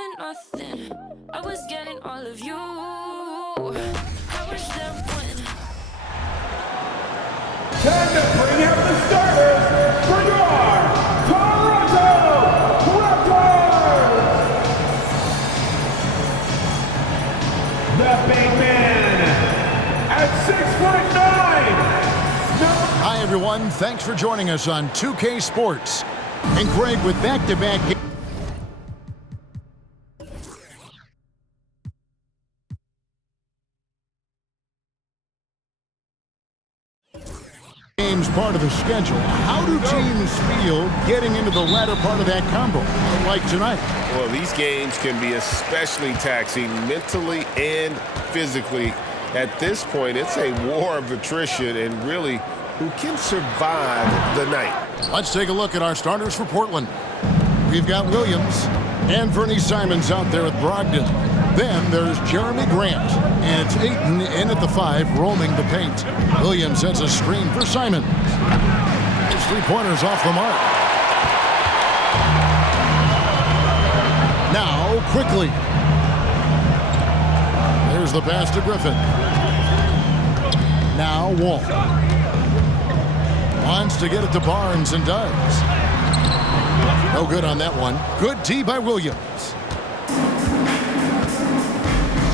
and nothing. I was getting all of you. I was there when. Time to bring out the starters for your Toronto Raptors! The big man at 6'9". Hi everyone, thanks for joining us on 2K Sports. And Greg with back-to-back games part of the schedule. How do teams feel getting into the latter part of that combo, like tonight? Well, these games can be especially taxing mentally and physically. At this point, it's a war of attrition and really who can survive the night. Let's take a look at our starters for Portland. We've got Williams and Vernie Simons out there at Brogdon. Then there's Jeremy Grant, and it's Ayton in at the 5, roaming the paint. Williams sets a screen for Simons. His three-pointers off the mark. Now, quickly. There's the pass to Griffin. Now, Wall. Wants to get it to Barnes and does. No good on that one. Good tee by Williams.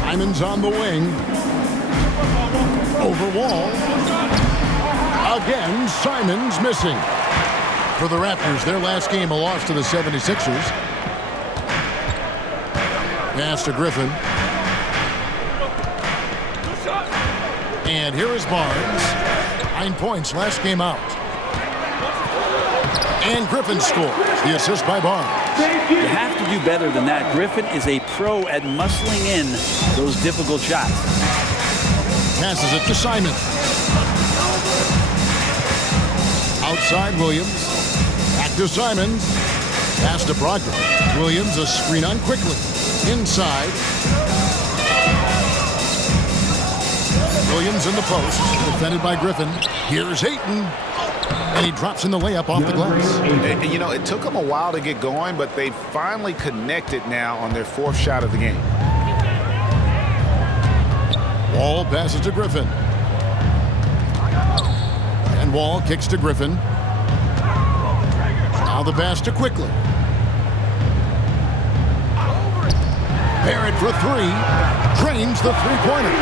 Simons on the wing. Over Wall. Again, Simons missing. For the Raptors, their last game a loss to the 76ers. Pass to Griffin. And here is Barnes. 9 points last game out. And Griffin scores. The assist by Barnes. You have to do better than that. Griffin is a pro at muscling in those difficult shots. Passes it to Simon. Outside Williams. Back to Simons. Pass to Brogdon. Williams a screen on quickly. Inside. Williams in the post. Defended by Griffin. Here's Ayton. And he drops in the layup off the glass. And, you know, it took them a while to get going, but they finally connected now on their 4th shot of the game. Wall passes to Griffin. And Wall kicks to Griffin. Now the pass to Quickly. Barrett for 3. Drains the three-pointer.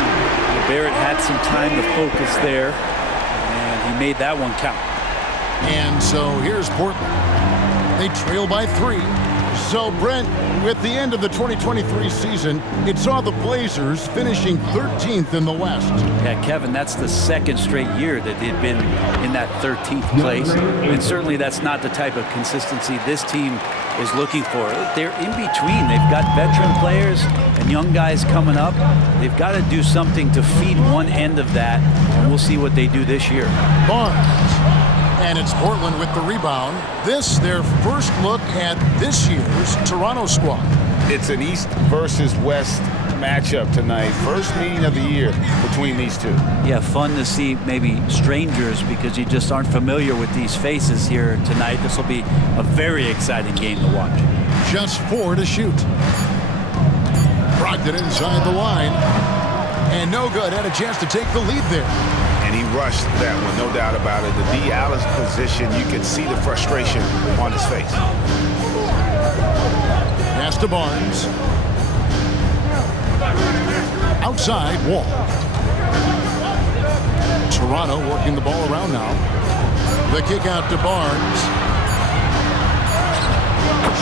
Barrett had some time to focus there, and he made that one count. And so here's Portland. They trail by 3. So, Brent, with the end of the 2023 season, it saw the Blazers finishing 13th in the West. Yeah, Kevin, that's the 2nd straight year that they've been in that 13th place. And certainly that's not the type of consistency this team is looking for. They're in between. They've got veteran players and young guys coming up. They've got to do something to feed one end of that, and we'll see what they do this year. Barnes. And it's Portland with the rebound. This, their first look at this year's Toronto squad. It's an East versus West matchup tonight. First meeting of the year between these two. Yeah, fun to see maybe strangers because you just aren't familiar with these faces here tonight. This will be a very exciting game to watch. Just 4 to shoot. Brogdon inside the line. And no good. Had a chance to take the lead there. And he rushed that one, no doubt about it. The D. Allen's position, you can see the frustration on his face. Pass to Barnes. Outside, Wall. Toronto working the ball around now. The kick out to Barnes.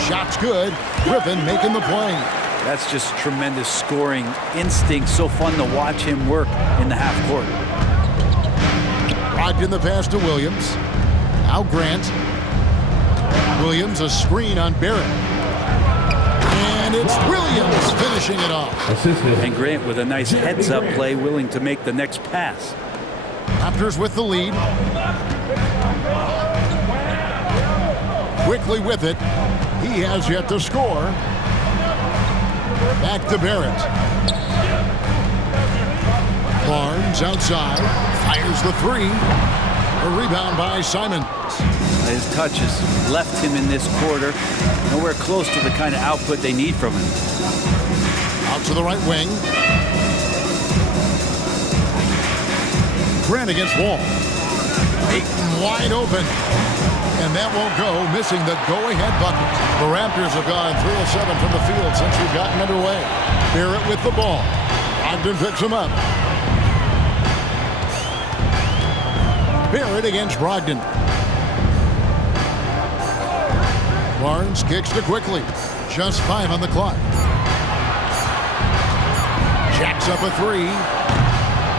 Shot's good. Griffin making the play. That's just tremendous scoring instinct. So fun to watch him work in the half court. Brogdon the pass to Williams. Now Grant. Williams a screen on Barrett. And it's Williams finishing it off. And Grant with a nice heads-up play, willing to make the next pass. Raptors with the lead. Quickly with it. He has yet to score. Back to Barrett. Barnes outside. Fires the 3. A rebound by Simons. His touch has left him in this quarter. Nowhere close to the kind of output they need from him. Out to the right wing. Grant against Wall. Ayton wide open. And that won't go, missing the go-ahead bucket. The Raptors have gone 3 of 7 from the field since we've gotten underway. Barrett with the ball. Ogden picks him up. Barrett against Brogdon. Barnes kicks to Quickly. Just 5 on the clock. Jacks up a 3.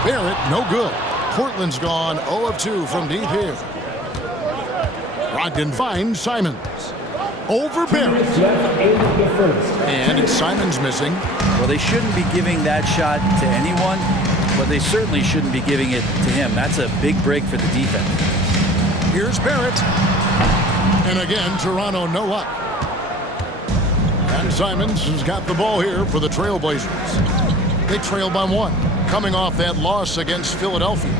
Barrett, no good. Portland's gone 0 of 2 from deep here. Brogdon finds Simons. Over Barrett. And it's Simons missing. Well, they shouldn't be giving that shot to anyone, but they certainly shouldn't be giving it to him. That's a big break for the defense. Here's Barrett. And again, Toronto no luck. And Simons has got the ball here for the Trailblazers. They trail by 1, coming off that loss against Philadelphia.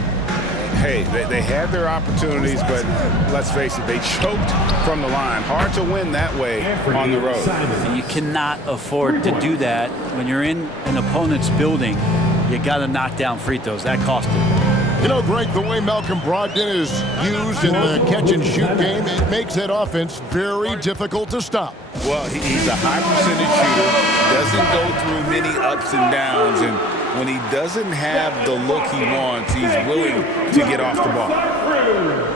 Hey, they had their opportunities, but let's face it, they choked from the line. Hard to win that way on the road. And you cannot afford to do that when you're in an opponent's building. You got to knock down free throws. That cost them. You know, Greg, the way Malcolm Brogdon is used in the catch-and-shoot game, it makes that offense very difficult to stop. Well, he's a high percentage shooter, doesn't go through many ups and downs, and when he doesn't have the look he wants, he's willing to get off the ball.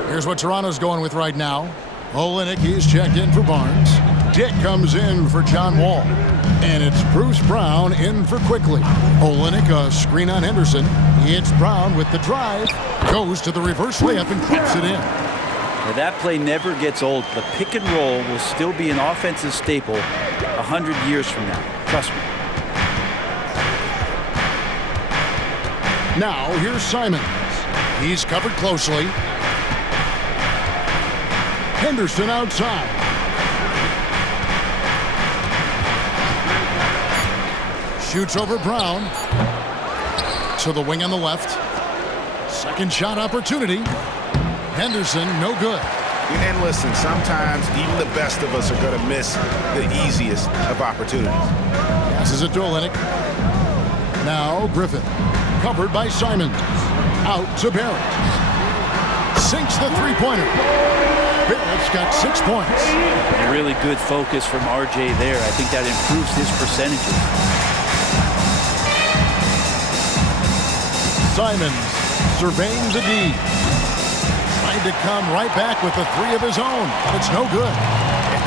Here's what Toronto's going with right now. Olynyk, he's checked in for Barnes. Dick comes in for John Wall. And it's Bruce Brown in for Quickly. Olynyk, a screen on Henderson. It's Brown with the drive. Goes to the reverse layup and keeps it in. Now, that play never gets old. The pick and roll will still be an offensive staple 100 years from now. Trust me. Now, here's Simons. He's covered closely. Henderson outside. Shoots over Brown. To the wing on the left. Second shot opportunity. Henderson, no good. And listen, sometimes even the best of us are going to miss the easiest of opportunities. Passes it to Olynyk. Now Griffin. Covered by Simons. Out to Barrett. Sinks the three-pointer. Barrett's got 6 points. A really good focus from RJ there. I think that improves his percentages. Simons surveying the D. Trying to come right back with a 3 of his own. But it's no good.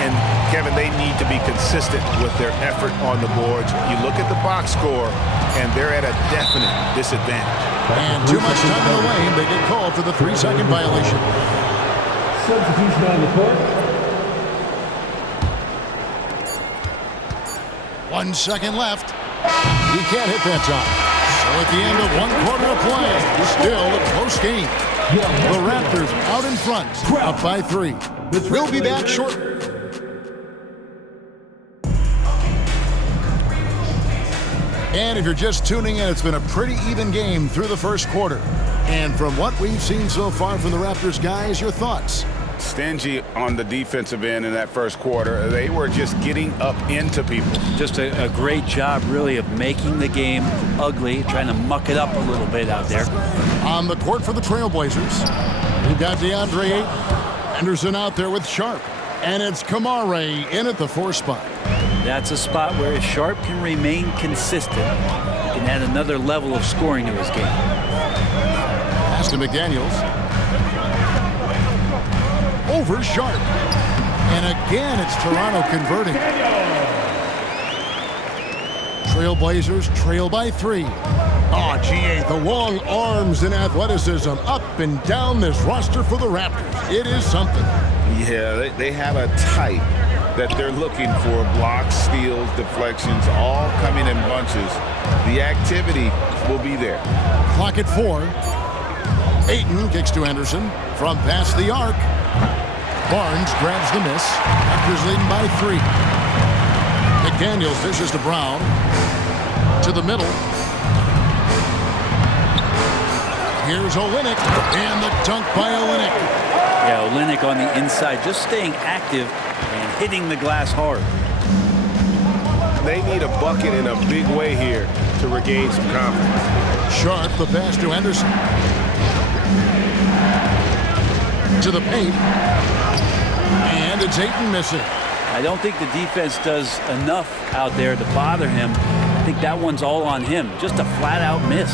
And Kevin, they need to be consistent with their effort on the boards. You look at the box score, and they're at a definite disadvantage. And too much time in the lane. They get called for the 3-second violation. Substitution on the court. 1 second left. He can't hit that time. So at the end of 1 quarter of play, still a close game. The Raptors out in front, up by 3. We'll be back shortly. And if you're just tuning in, it's been a pretty even game through the first quarter. And from what we've seen so far from the Raptors guys, your thoughts? Stingy on the defensive end in that first quarter. They were just getting up into people. Just a great job, really, of making the game ugly, trying to muck it up a little bit out there. On the court for the Trailblazers, we've got DeAndre Ayton. Henderson out there with Sharp. And it's Kamare in at the 4 spot. That's a spot where if Sharp can remain consistent, he can add another level of scoring to his game. Pass to McDaniels. Over Sharp. And again, it's Toronto converting. Trailblazers trail by 3. Oh, GA, the long arms and athleticism up and down this roster for the Raptors. It is something. Yeah, they have a type that they're looking for. Blocks, steals, deflections, all coming in bunches. The activity will be there. Clock at 4. Ayton kicks to Henderson from past the arc. Barnes grabs the miss. Raptors leading by 3. McDaniels dishes to Brown. To the middle. Here's Olynyk. And the dunk by Olynyk. Yeah, Olynyk on the inside, just staying active and hitting the glass hard. They need a bucket in a big way here to regain some confidence. Sharp, the pass to Henderson. To the paint. And it's Ayton missing. I don't think the defense does enough out there to bother him. I think that one's all on him. Just a flat-out miss.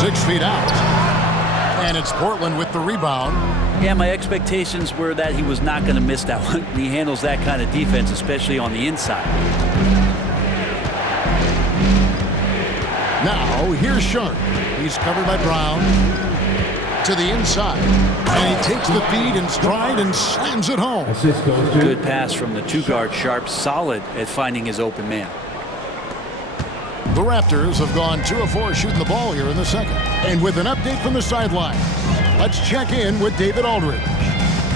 6 feet out. And it's Portland with the rebound. Yeah, my expectations were that he was not going to miss that one. He handles that kind of defense, especially on the inside. Now, here's Sharp. He's covered by Brown. To the inside. And he takes the feed in stride and slams it home. Assist goes to Good pass from the two-guard Sharp. Solid at finding his open man. The Raptors have gone 2 of 4 shooting the ball here in the second. And with an update from the sideline, let's check in with David Aldridge.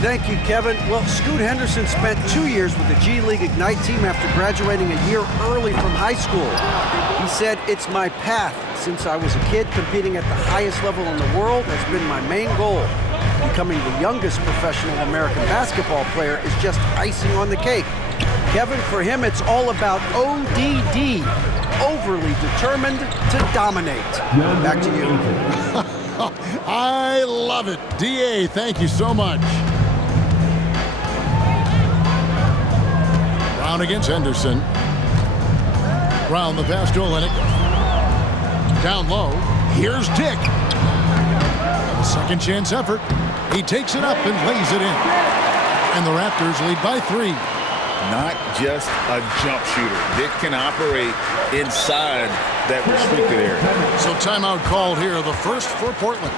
Thank you, Kevin. Well, Scoot Henderson spent 2 years with the G League Ignite team after graduating a year early from high school. He said, "It's my path. Since I was a kid, competing at the highest level in the world has been my main goal. Becoming the youngest professional American basketball player is just icing on the cake." Kevin, for him, it's all about ODD. Overly determined to dominate. Back to you. I love it. DA, thank you so much. Brown against Henderson. Brown the pass to Olynyk. Down low. Here's Dick. A second chance effort. He takes it up and lays it in. And the Raptors lead by 3. Not just a jump shooter. Dick can operate inside that restricted area. So timeout called here, the first for Portland.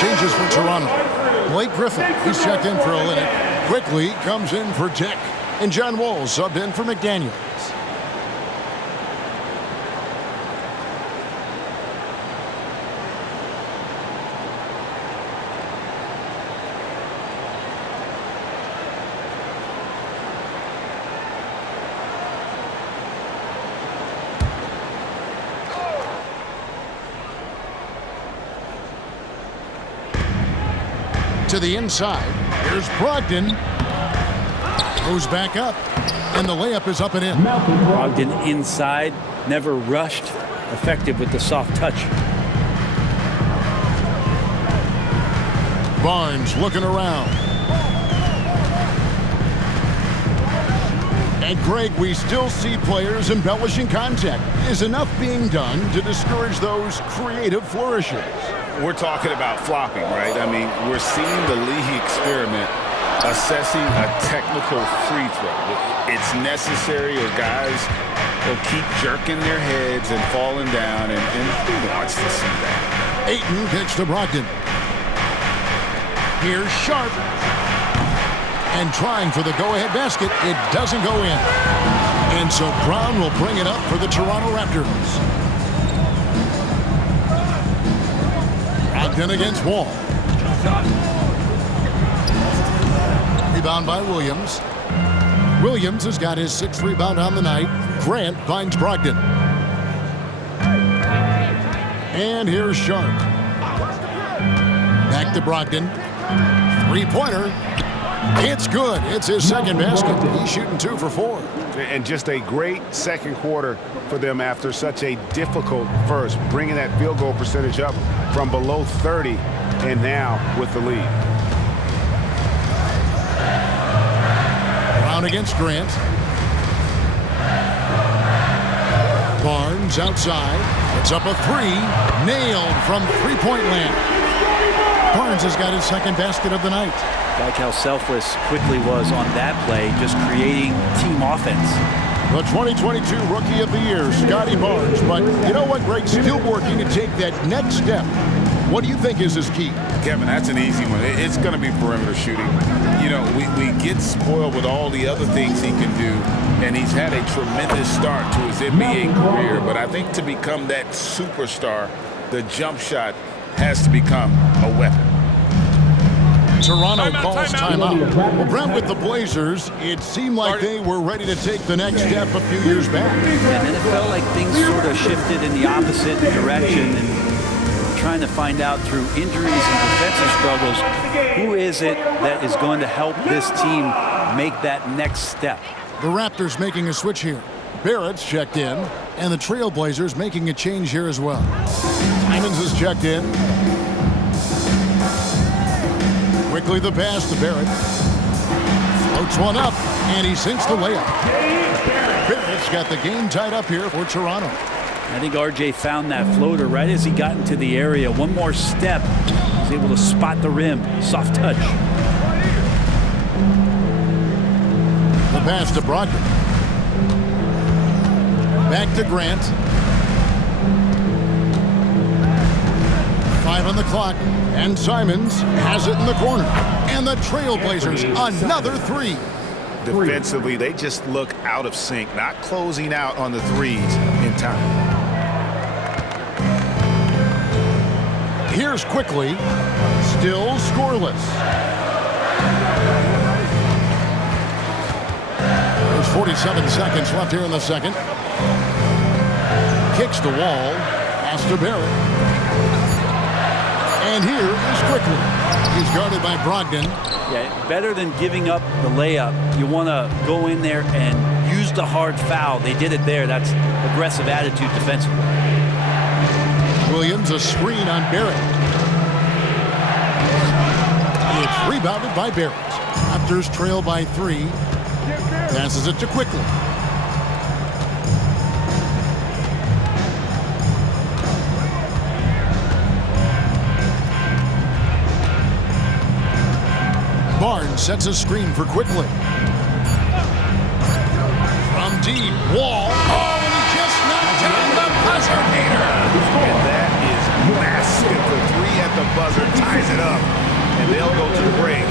Changes for Toronto. Blake Griffin, he's checked in for Olynyk. Quickly comes in for Dick. And John Wall subbed in for McDaniels. To the inside. Here's Brogdon. Goes back up. And the layup is up and in. Brogdon inside, never rushed. Effective with the soft touch. Barnes looking around. And Greg, we still see players embellishing contact. Is enough being done to discourage those creative flourishes? We're talking about flopping, right? I mean, we're seeing the league experiment assessing a technical free throw. It's necessary, or guys will keep jerking their heads and falling down, and who wants to see that? Ayton kicks to Brogdon. Here's Sharp. And trying for the go-ahead basket, it doesn't go in. And so Brown will bring it up for the Toronto Raptors. Brogdon against Wall. Rebound by Williams. Williams has got his 6th rebound on the night. Grant finds Brogdon. And here's Sharp. Back to Brogdon. Three-pointer. It's good. It's his second basket. He's shooting 2 for 4. And just a great second quarter for them after such a difficult first, bringing that field goal percentage up from below 30 and now with the lead. Brown against Grant. Barnes outside. It's up a 3. Nailed from three-point land. Barnes has got his second basket of the night. Like how selfless Quickly was on that play, just creating team offense. The 2022 Rookie of the Year, Scotty Barnes. But you know what, Greg? Still working to take that next step. What do you think is his key? Kevin, that's an easy one. It's going to be perimeter shooting. You know, we get spoiled with all the other things he can do, and he's had a tremendous start to his NBA career. But I think to become that superstar, the jump shot has to become a weapon. Toronto calls timeout. Well, Brent, with the Blazers, it seemed like they were ready to take the next step a few years back. And then it felt like things sort of shifted in the opposite direction, and trying to find out through injuries and defensive struggles, who is it that is going to help this team make that next step? The Raptors making a switch here. Barrett's checked in, and the Trailblazers making a change here as well. Simons is checked in. Quickly the pass to Barrett. Floats one up, and he sinks the layup. Barrett's got the game tied up here for Toronto. I think RJ found that floater right as he got into the area. One more step, he was able to spot the rim. Soft touch. The pass to Brogdon. Back to Grant. 5 on the clock, and Simons has it in the corner. And the Trailblazers, another 3. Defensively, they just look out of sync, not closing out on the threes in time. Here's Quickly, still scoreless. There's 47 seconds left here in the second. Kicks the wall, pass to Barrett. And here is Quickly. He's guarded by Brogdon. Yeah, better than giving up the layup. You want to go in there and use the hard foul. They did it there. That's aggressive attitude defensively. Williams, a screen on Barrett. It's rebounded by Barrett. Raptors trail by 3. Passes it to Quickly. Barnes sets a screen for Quickly. From deep, Wall. Oh, and he just knocked down the buzzer beater. And that is massive. The 3 at the buzzer ties it up. And they'll go to the break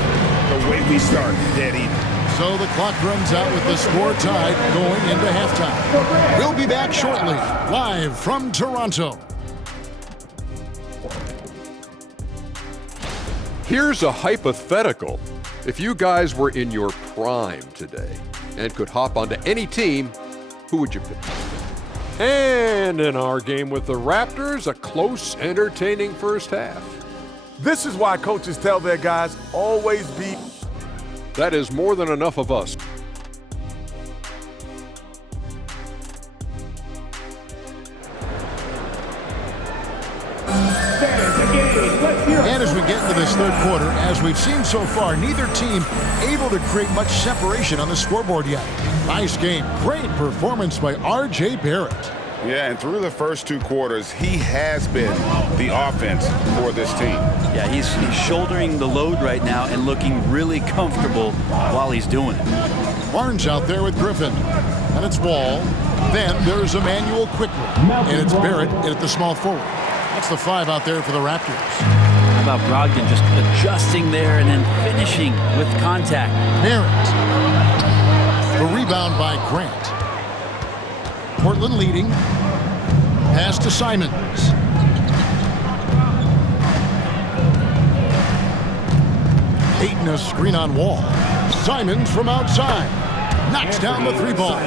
the way we start, dead even. So the clock runs out with the score tied going into halftime. We'll be back shortly, live from Toronto. Here's a hypothetical. If you guys were in your prime today and could hop onto any team, who would you pick? And in our game with the Raptors, a close, entertaining first half. This is why coaches tell their guys, always be. That is more than enough of us. And as we get into this third quarter, as we've seen so far, neither team able to create much separation on the scoreboard yet. Nice game. Great performance by R.J. Barrett. Yeah, and through the first 2 quarters, he has been the offense for this team. Yeah, he's shouldering the load right now and looking really comfortable while he's doing it. Barnes out there with Griffin. And it's Wall. Then there's Emmanuel Quickly. And it's Barrett in at the small forward. That's the 5 out there for the Raptors. How about Brogdon just adjusting there and then finishing with contact? Barrett. The rebound by Grant. Portland leading. Pass to Simons. Ayton a screen on Wall. Simons from outside. Knocks down the 3 ball.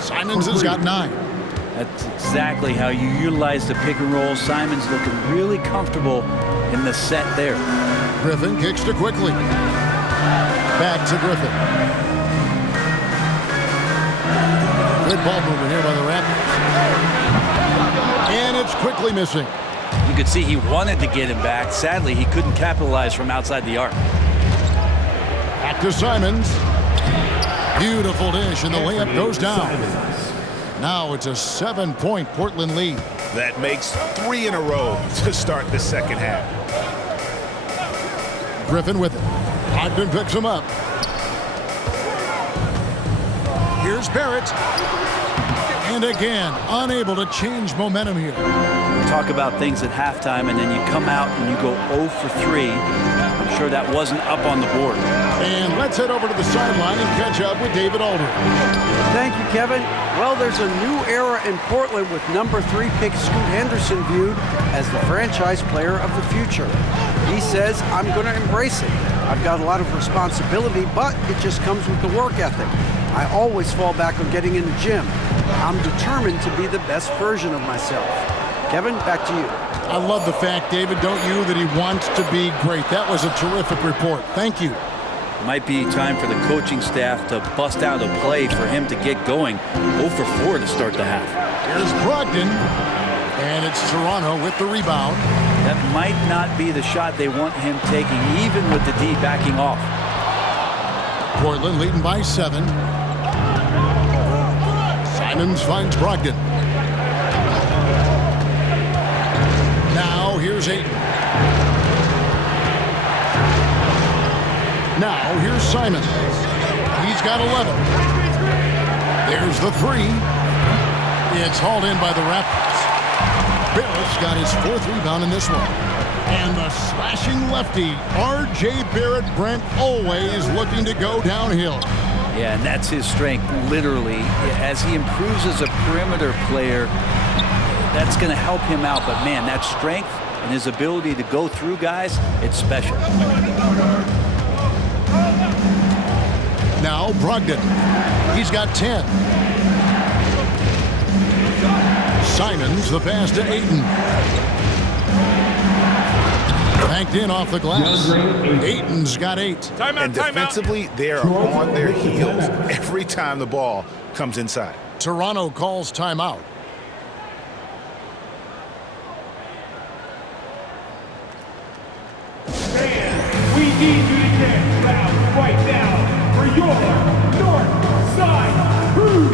Simons has got 9. That's exactly how you utilize the pick and roll. Simons looking really comfortable in the set there. Griffin kicks to quickly. Back to Griffin. Good ball movement here by the Raptors. And it's quickly missing. You could see he wanted to get him back. Sadly, he couldn't capitalize from outside the arc. Back to Simons. Beautiful dish, and the layup goes down. Now it's a 7-point Portland lead. That makes 3 in a row to start the second half. Griffin with it. Ogden picks him up. Here's Barrett. And again, unable to change momentum here. Talk about things at halftime, and then you come out and you go 0 for 3. I'm sure that wasn't up on the board. And let's head over to the sideline and catch up with David Aldridge. Thank you, Kevin. Well, there's a new era in Portland with number 3 pick Scoot Henderson viewed as the franchise player of the future. He says, I'm going to embrace it. I've got a lot of responsibility, but it just comes with the work ethic. I always fall back on getting in the gym. I'm determined to be the best version of myself. Kevin, back to you. I love the fact, David, don't you, that he wants to be great. That was a terrific report. Thank you. Might be time for the coaching staff to bust out a play for him to get going. 0 for 4 to start the half. Here's Brogdon, and it's Toronto with the rebound. That might not be the shot they want him taking, even with the D backing off. Portland leading by 7. Simons finds Brogdon. Now here's Ayton. Now here's Simons. He's got 11. There's the 3. It's hauled in by the Raptors. Barrett's got his 4th rebound in this one. And the slashing lefty, R.J. Barrett, Brent, always looking to go downhill. Yeah, and that's his strength, literally. As he improves as a perimeter player, that's going to help him out. But, man, that strength and his ability to go through guys, it's special. Now Brogdon. He's got 10. Simons, the pass to Ayton. Banked in off the glass. Ayton's got 8. And defensively, they are on their heels every time the ball comes inside. Toronto calls timeout. We need you to get loud right now for your North Side Crew.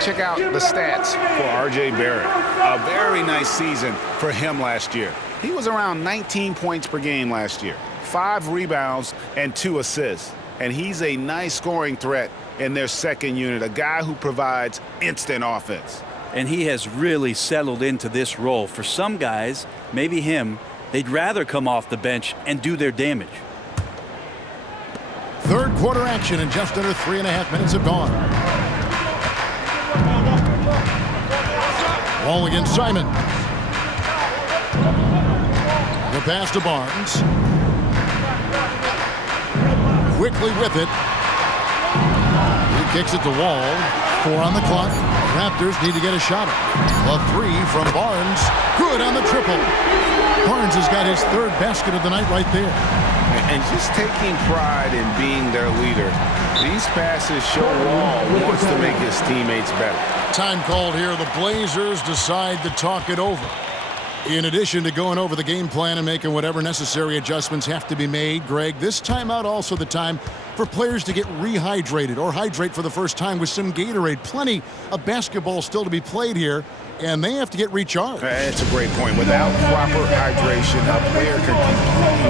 Check out the stats for R.J. Barrett. A very nice season for him last year. He was around 19 points per game last year, 5 rebounds and 2 assists. And he's a nice scoring threat in their second unit, a guy who provides instant offense. And he has really settled into this role. For some guys, maybe him, they'd rather come off the bench and do their damage. Third quarter action, and just under 3.5 minutes have gone. Ball against Simon. The pass to Barnes. Quickly with it. He kicks it to Wall. 4 on the clock. Raptors need to get a shot at a three from Barnes. Good on the triple. Barnes has got his third basket of the night right there. And just taking pride in being their leader, these passes show Wall wants to make his teammates better. Time called here. The Blazers decide to talk it over. In addition to going over the game plan and making whatever necessary adjustments have to be made, Greg, this timeout also the time for players to get rehydrated or hydrate for the first time with some Gatorade. Plenty of basketball still to be played here, and they have to get recharged. That's a great point. Without proper hydration, a player can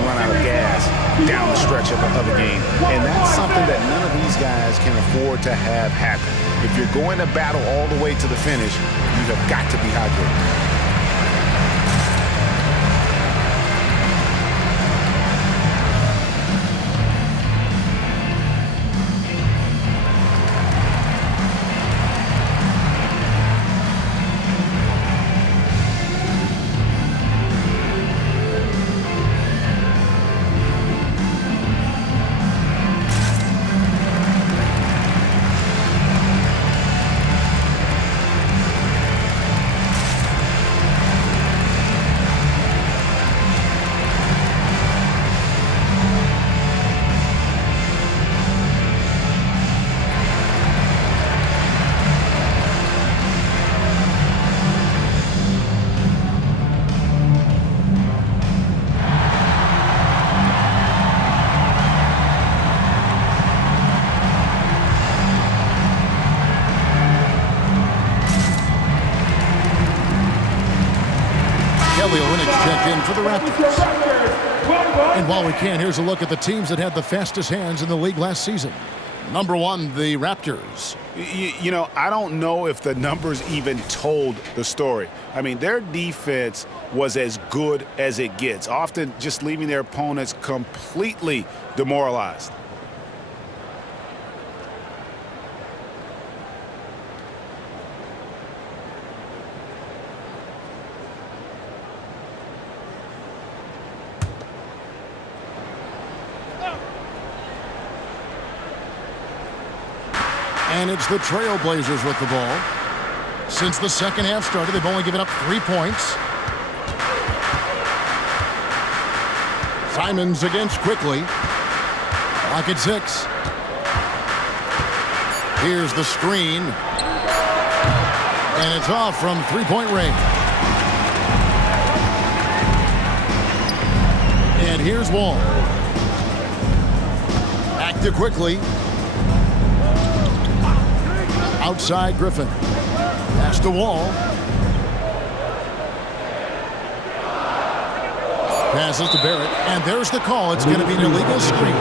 run out of gas down the stretch of a game. And that's something that none of these guys can afford to have happen. If you're going to battle all the way to the finish, you have got to be hydrated. For the Raptors. And while we can, here's a look at the teams that had the fastest hands in the league last season. Number one, the Raptors. You know, I don't know if the numbers even told the story. I mean, their defense was as good as it gets, often just leaving their opponents completely demoralized. And it's the Trailblazers with the ball. Since the second half started, they've only given up 3 points. Simons against Quickly. Clock at 6. Here's the screen. And it's off from three-point range. And here's Wall. Back to Quickly. Outside Griffin. Pass to Wall. Passes to Barrett. And there's the call. It's going to be an illegal screen.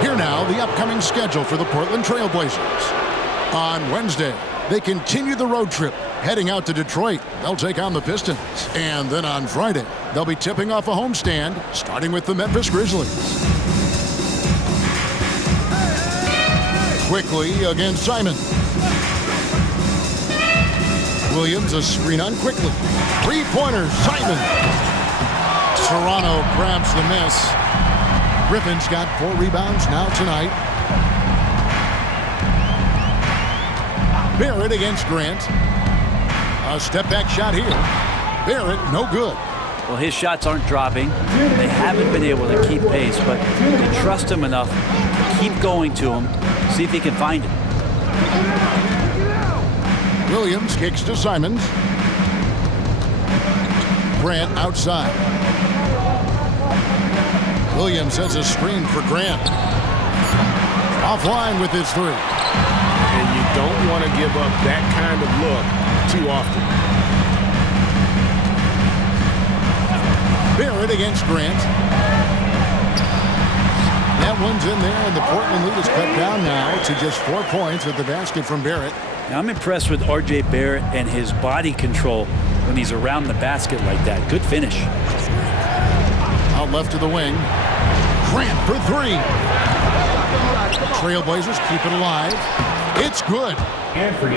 Here now, the upcoming schedule for the Portland Trailblazers. On Wednesday, they continue the road trip, heading out to Detroit. They'll take on the Pistons. And then on Friday, they'll be tipping off a homestand, starting with the Memphis Grizzlies. Quickly against Simon. Williams, a screen on Quickly. Three-pointer, Simon. Toronto grabs the miss. Griffin's got 4 rebounds now tonight. Barrett against Grant. A step-back shot here. Barrett, no good. Well, his shots aren't dropping. They haven't been able to keep pace, but they trust him enough to keep going to him, see if he can find it. Williams kicks to Simons. Grant outside. Williams has a screen for Grant. Offline with his 3. And you don't want to give up that kind of look too often. Barrett against Grant. That one's in there, and the Portland lead is cut down now to just 4 points with the basket from Barrett. Now, I'm impressed with R.J. Barrett and his body control when he's around the basket like that. Good finish. Out left to the wing. Grant for 3. Trailblazers keep it alive. It's good.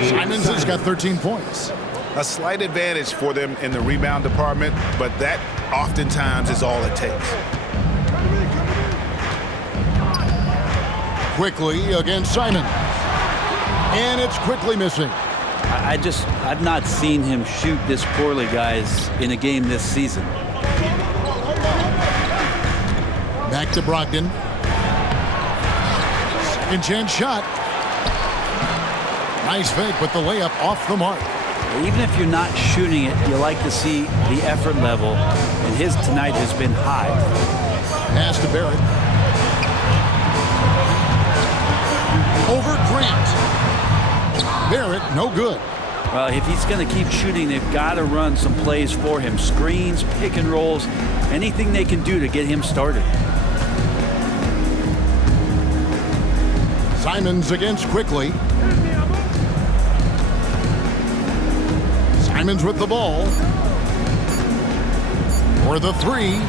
Simons has got 13 points. A slight advantage for them in the rebound department, but that oftentimes is all it takes. Quickly against Simon. And it's quickly missing. I've not seen him shoot this poorly, guys, in a game this season. Back to Brogdon. Second chance shot. Nice fake with the layup off the mark. Even if you're not shooting it, you like to see the effort level, and his tonight has been high. Pass to Barrett. Over Grant. Barrett, no good. Well, if he's going to keep shooting, they've got to run some plays for him. Screens, pick and rolls, anything they can do to get him started. Simons against Quickly. Simons with the ball. For the three.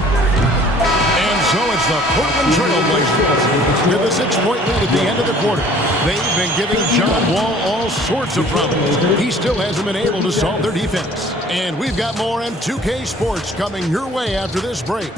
And so it's the Portland Trail Blazers with a 6-point lead at the end of the quarter. They've been giving John Wall all sorts of problems. He still hasn't been able to solve their defense. And we've got more on 2K Sports coming your way after this break.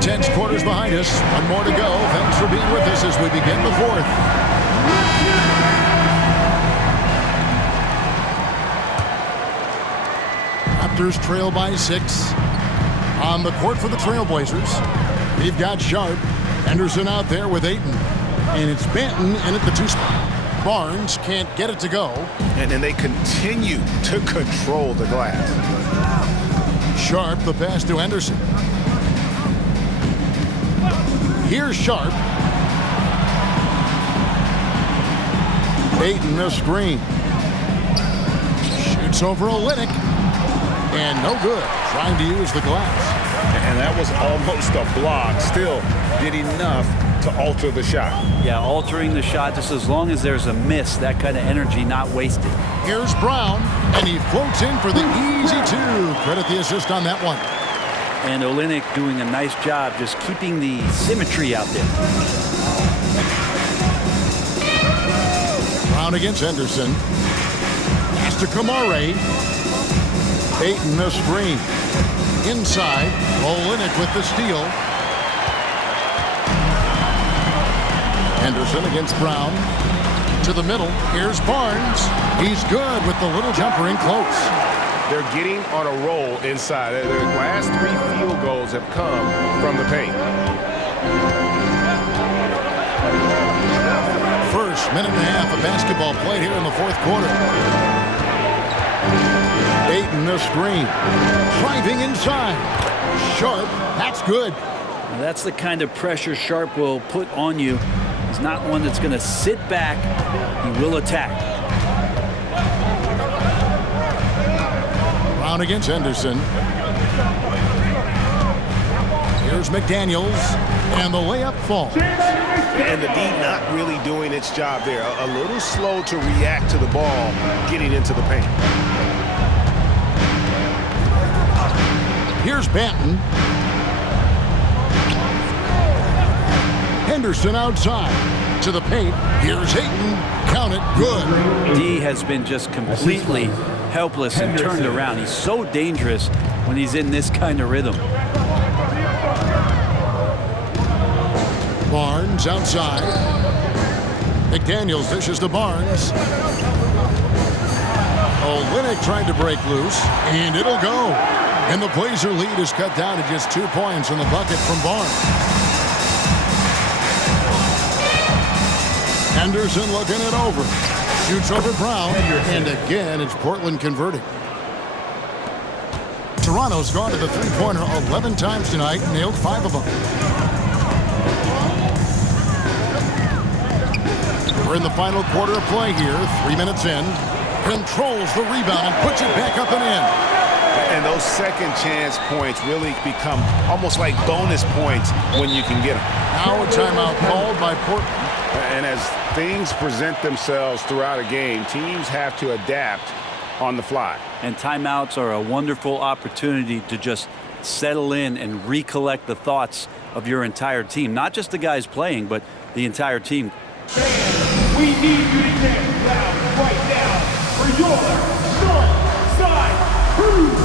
Tense quarters behind us. One more to go. Thanks for being with us as we begin the fourth. Raptors trail by 6. On the court for the Trailblazers, we've got Sharp. Henderson out there with Ayton. And it's Benton in at the 2 spot. Barnes can't get it to go. And then they continue to control the glass. Sharp, the pass to Henderson. Here's Sharp. Ayton the screen. Shoots over Olynyk. And no good. Trying to use the glass. And that was almost a block. Still did enough to alter the shot. Yeah, altering the shot just as long as there's a miss. That kind of energy not wasted. Here's Brown. And he floats in for the easy 2. Credit the assist on that one. And Olynyk doing a nice job just keeping the symmetry out there. Brown against Henderson. Pass to Kamare. Ayton the screen. Inside. Olynyk with the steal. Henderson against Brown. To the middle. Here's Barnes. He's good with the little jumper in close. They're getting on a roll inside. Their last 3 field goals have come from the paint. First minute and a half of basketball played here in the fourth quarter. Ayton the screen. Driving inside. Sharp. That's good. Now that's the kind of pressure Sharp will put on you. He's not one that's going to sit back. He will attack. Brown against Henderson. Here's McDaniels. And the layup falls. And the D not really doing its job there. A little slow to react to the ball getting into the paint. Here's Benton. Henderson outside to the paint. Here's Ayton. Count it. Good. D has been just completely helpless and turned around. He's so dangerous when he's in this kind of rhythm. Barnes outside. McDaniels dishes to Barnes. Olynyk trying to break loose, and it'll go. And the Blazer lead is cut down to just 2 points in the bucket from Barnes. Henderson looking it over. Shoots over Brown, and again it's Portland converting. Toronto's gone to the three-pointer 11 times tonight, nailed 5 of them. We're in the final quarter of play here, 3 minutes in. Controls the rebound and puts it back up and in. And those second chance points really become almost like bonus points when you can get them. Now a timeout called by Portland. And as things present themselves throughout a game, teams have to adapt on the fly. And timeouts are a wonderful opportunity to just settle in and recollect the thoughts of your entire team. Not just the guys playing, but the entire team. We need you to get loud right now for your North Side Crew.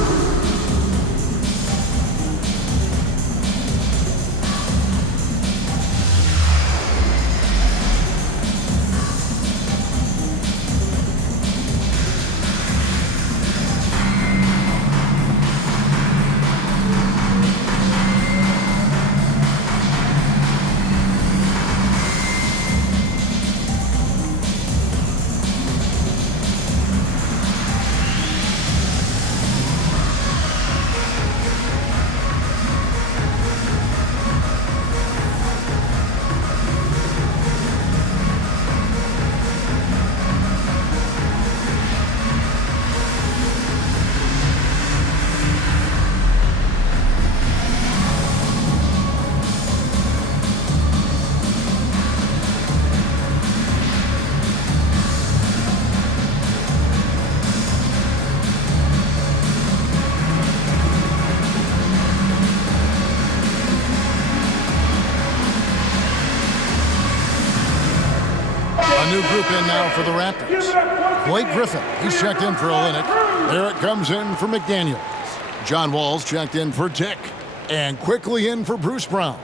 A new group in now for the Raptors. Blake Griffin, he's checked in for Olynyk. Barrett comes in for McDaniels. John Wall's checked in for Dick. And quickly in for Bruce Brown.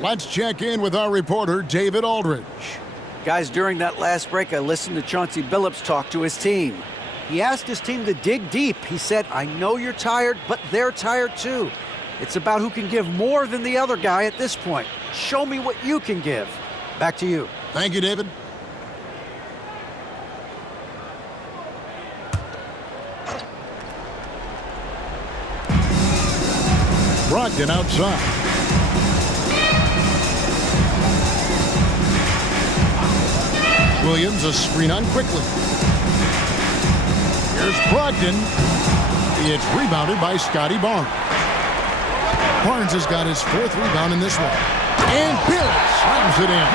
Let's check in with our reporter, David Aldridge. Guys, during that last break, I listened to Chauncey Billups talk to his team. He asked his team to dig deep. He said, I know you're tired, but they're tired too. It's about who can give more than the other guy at this point. Show me what you can give. Back to you. Thank you, David. Brogdon outside. Williams a screen on quickly. Here's Brogdon. It's rebounded by Scotty Barnes. Barnes has got his fourth rebound in this one. And Barrett slams it in.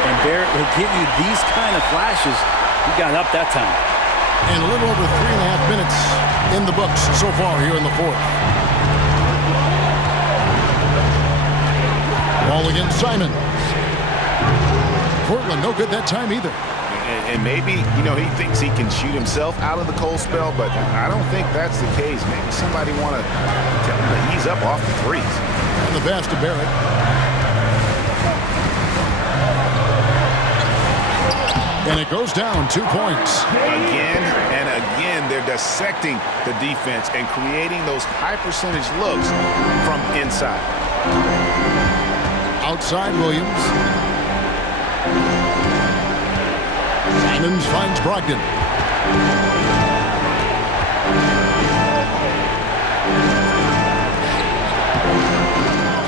And Barrett will give you these kind of flashes. He got up that time. And a little over 3.5 minutes in the books so far here in the fourth. Ball against Simon. Portland no good that time either. And maybe, you know, he thinks he can shoot himself out of the cold spell, but I don't think that's the case. Maybe somebody want to tell him to ease up off the threes. And the pass to Barrett. And it goes down 2 points. Again and again, they're dissecting the defense and creating those high percentage looks from inside. Outside Williams. Simons finds Brogdon.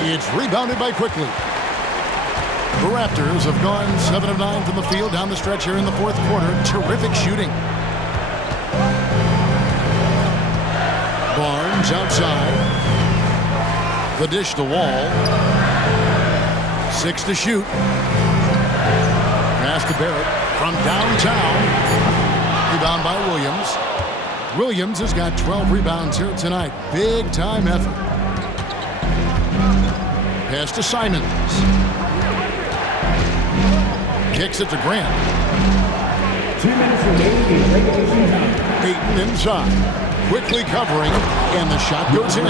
It's rebounded by Quickly. The Raptors have gone 7 of 9 from the field down the stretch here in the fourth quarter. Terrific shooting. Barnes outside. The dish to Wall. 6 to shoot. Pass to Barrett from downtown. Rebound by Williams. Williams has got 12 rebounds here tonight. Big time effort. Pass to Simons. Kicks it to Grant. 2 minutes remaining in regulation time. Ayton inside. Quickly covering, and the shot goes in.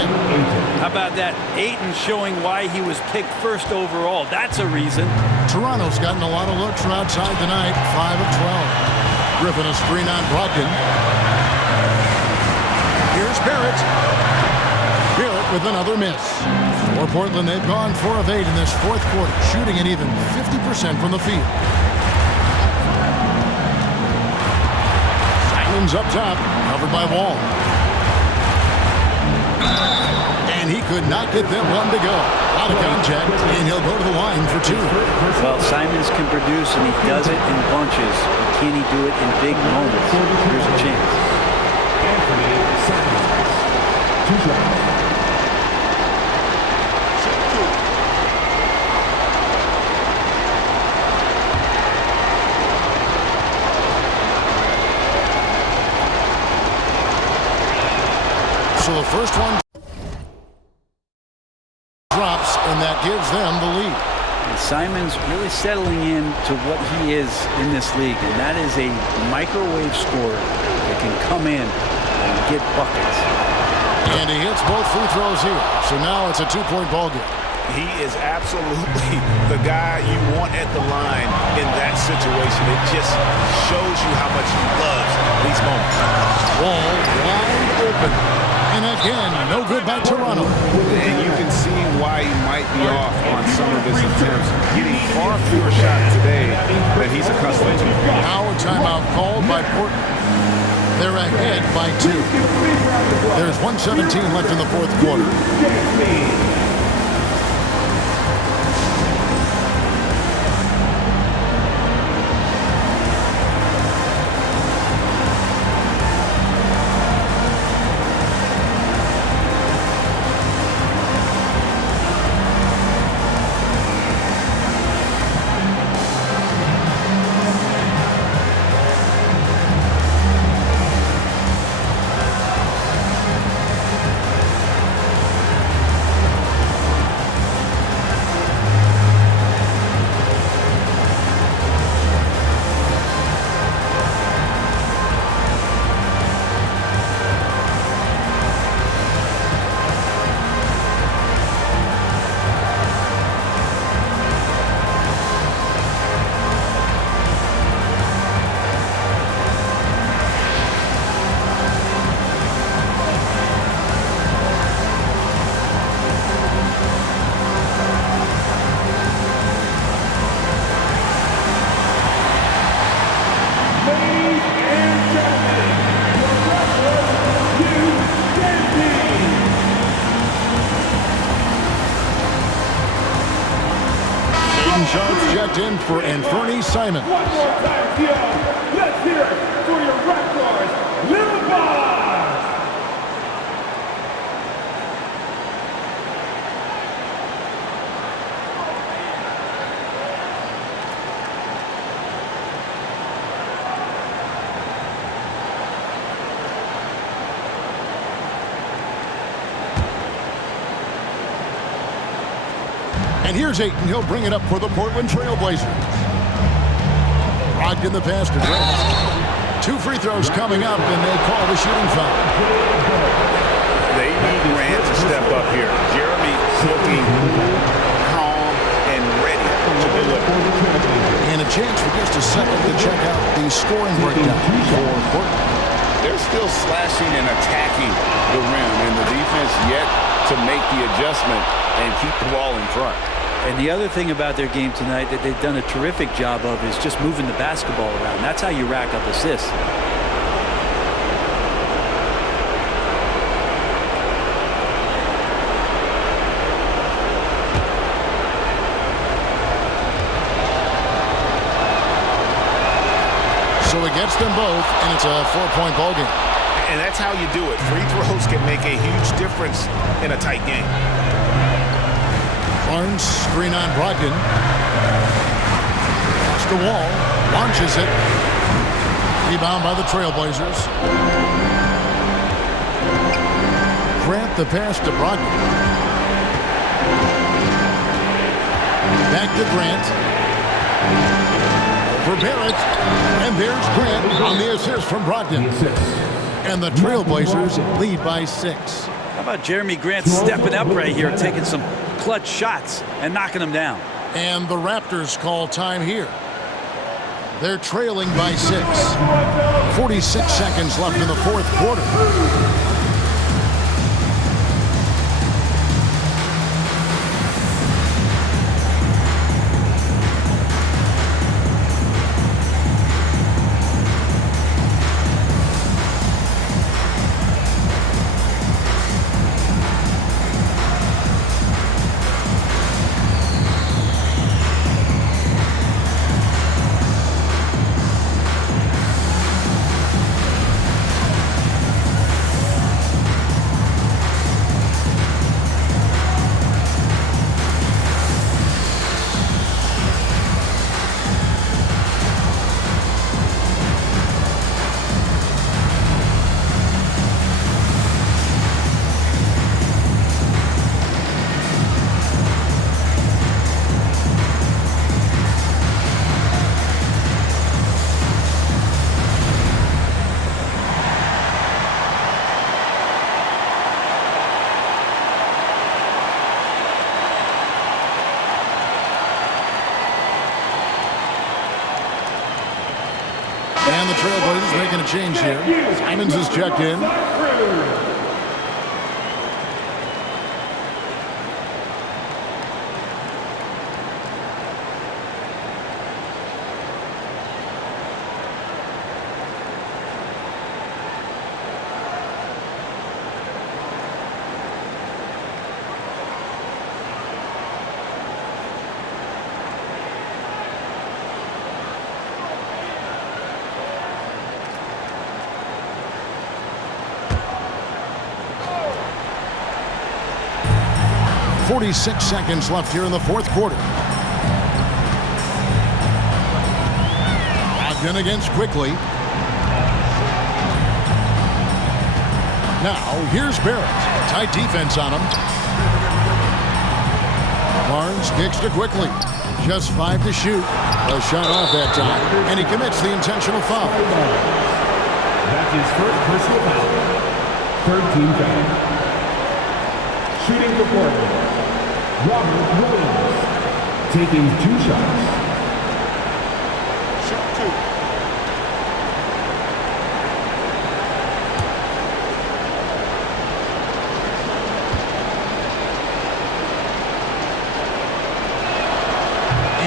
How about that? Ayton showing why he was picked first overall. That's a reason. Toronto's gotten a lot of looks from outside tonight. 5 of 12. Griffin a screen on Brogdon. Here's Barrett. Barrett with another miss. For Portland, they've gone 4 of 8 in this fourth quarter, shooting at even 50% from the field. Simons up top, covered by Wall. And he could not get them one to go. Out of contact, and he'll go to the line for 2. Well, Simons can produce, and he does it in bunches. But can he do it in big moments? Here's a chance. So the first one drops, and that gives them the lead. And Simon's really settling in to what he is in this league, and that is a microwave scorer that can come in and get buckets. And he hits both free throws here. So now it's a 2-point ball game. He is absolutely the guy you want at the line in that situation. It just shows you how much he loves these moments. Wall wide open. And again, no good by Toronto. And you can see why he might be off on some of his attempts. Getting far fewer shots today than he's accustomed to. Now a timeout called by Portland. They're ahead by 2. There's 1:17 left in the fourth quarter. Shots checked in for Anthony Simon. One more time, Theo. Let's hear it for your Raptors, Little Boss. And here's Ayton. He'll bring it up for the Portland Trail Blazers. Rocked in the pass to Grant. 2 free throws coming up, and they call the shooting foul. They need Grant to step up here. Jeremy looking calm and ready to deliver. And a chance for just a second to check out the scoring breakdown for Portland. They're still slashing and attacking the rim, and the defense yet to make the adjustment and keep the ball in front. And the other thing about their game tonight that they've done a terrific job of is just moving the basketball around. That's how you rack up assists. So it gets them both, and it's a 4-point ball game. And that's how you do it. Free throws can make a huge difference in a tight game. Barnes, screen on Brogdon. Pass the wall, launches it. Rebound by the Trailblazers. Grant the pass to Brogdon. Back to Grant. For Barrett. And there's Grant on the assist from Brogdon. And the Trailblazers lead by 6. How about Jeremy Grant stepping up right here and taking some clutch shots and knocking them down? And the Raptors call time here. They're trailing by 6. 46 seconds left in the fourth quarter. And the Trailblazers making a change here. Simons is checked in. Cruz. 46 seconds left here in the fourth quarter. Ogden against Quickly. Now here's Barrett. Tight defense on him. Barnes kicks to Quickly. Just 5 to shoot. A shot off that time, and he commits the intentional foul. That's his first personal foul. Third team foul. Shooting for Portland, Robert Williams, taking 2 shots. Shot 2.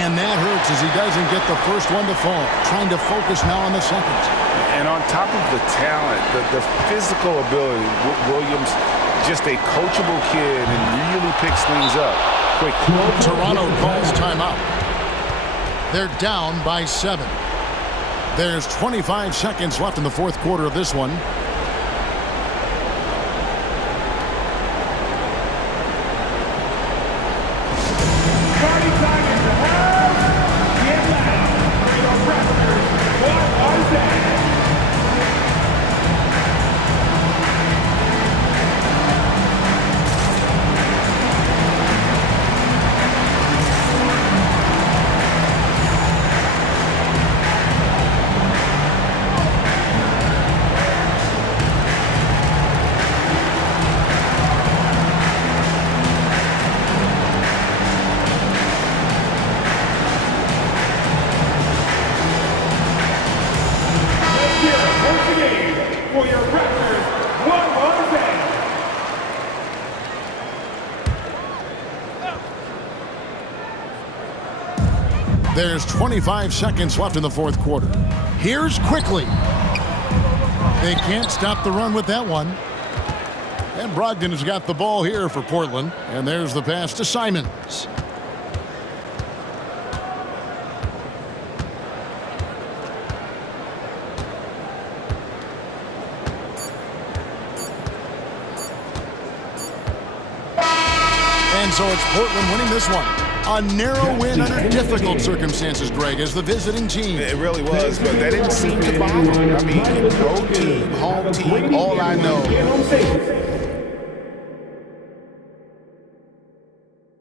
And that hurts as he doesn't get the first one to fall. Trying to focus now on the second. And on top of the talent, the physical ability, Williams, just a coachable kid and really picks things up quick. Toronto calls timeout. They're down by 7. There's 25 seconds left in the fourth quarter of this one. Party time in the house. Get loud for your Raptors. What was that? For your Raptors, what was that? There's 25 seconds left in the fourth quarter. Here's Quickly. They can't stop the run with that one. And Brogdon has got the ball here for Portland. And there's the pass to Simons. And so it's Portland winning this one. A narrow win under difficult circumstances, Greg, as the visiting team. It really was, but that didn't seem to bother. I mean, road team, home team, all I know